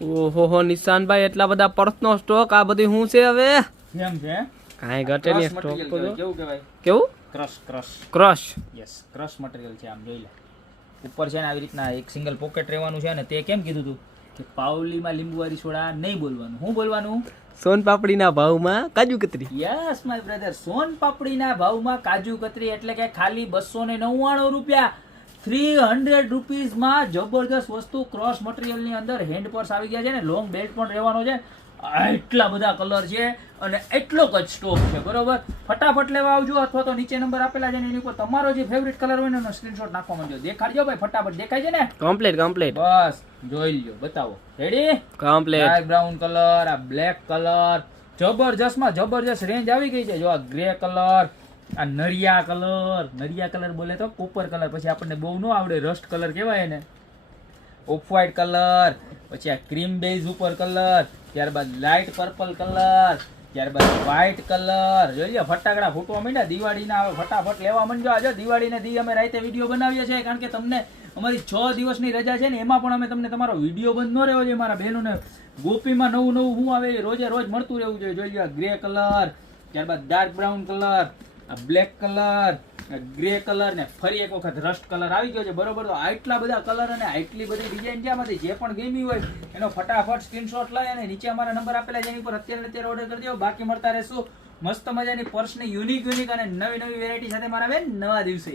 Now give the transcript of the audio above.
ઓહો નિશાનભાઈ એટલા બધા પર્સનો સ્ટોક આ બધી શું છે હવે કેમ છે કાંઈ ઘટે નહીં સ્ટોક તો જો. કેવું કહેવાય કેવું crush crush yes crush material છે આમ જોઈ લે ઉપર છે ને આવી રીતના એક સિંગલ પોકેટ રહેવાનું છે ને તે કેમ કીધું તું કે પાવલીમાં લીંબુવાળી સોડા નહીં બોલવાનું શું બોલવાનું સોન પાપડીના ભાવમાં કાજુ કતરી યસ માય બ્રધર સોન પાપડીના ભાવમાં કાજુ કતરી એટલે કે ખાલી 299 રૂપિયા 300 રૂપીઝમાં જબરદસ્ત વસ્તુ ક્રોસ મટીરિયલની અંદર હેન્ડ પર્સ આવી ગયા છે ને લોંગ બેલ્ટ પણ રહેવાનો છે એટલા બધા કલર છે અને એટલો જ સ્ટોક છે બરોબર ફટાફટ લેવા આવજો અથવા તો નીચે નંબર આપેલા છે ને એની ઉપર તમારો જે ફેવરિટ કલર હોય ને એનો સ્ક્રીનશોટ નાખવા માંડજો દેખાડજો ભાઈ ફટાફટ દેખાય છે ને કમ્પ્લીટ બસ જોઈ લ્યો બતાવો ready complete dark brown colour આ બ્લેક કલર જબરજસ્ત માં જબરજસ્ત રેન્જ આવી ગઈ છે જો આ ગ્રે કલર આ નરિયા કલર બોલે તો કોપર કલર પછી આપણને બહુ ન આવડે રસ્ટ કલર કહેવાય ને ઓફ વ્હાઈટ કલર પછી આ ક્રીમ બેઝ ઉપર કલર ત્યારબાદ લાઇટ પર્પલ કલર ત્યારબાદ વ્હાઈટ કલર જોઈ લો ફટાકડા ફૂટવા માંડ્યા દિવાળીના હવે ફટાફટ લેવા માંડજો આજે દિવાળીને દી અમે રાતે વિડીયો બનાવીએ છીએ કારણ કે તમને અમારી 6 દિવસની રજા છે ને એમાં પણ અમે તમને તમારો વિડીયો બંધ ન રહેવો જોઈએ મારા બહેનોને ગોપીમાં નવું શું આવે એ રોજે રોજ મળતું રહેવું જોઈએ જોઈ લો ગ્રે કલર ત્યારબાદ ડાર્ક બ્રાઉન કલર આ બ્લેક કલર ગ્રે કલર ને ફરી એક વખત રસ્ટ કલર આવી ગયો છે બરોબર તો આટલા બધા કલર અને આટલી બધી ડિઝાઇન છે આમાંથી જે પણ ગમી હોય એનો ફટાફટ સ્ક્રીનશોટ લઈ અને નીચે અમારા નંબર આપેલા છે એની પર અત્યારે ઓર્ડર કરી દો બાકી મળતા રહેશું મસ્ત મજાની પર્સની યુનિક અને નવી વેરાયટી સાથે મારા બેન નવા દિવસે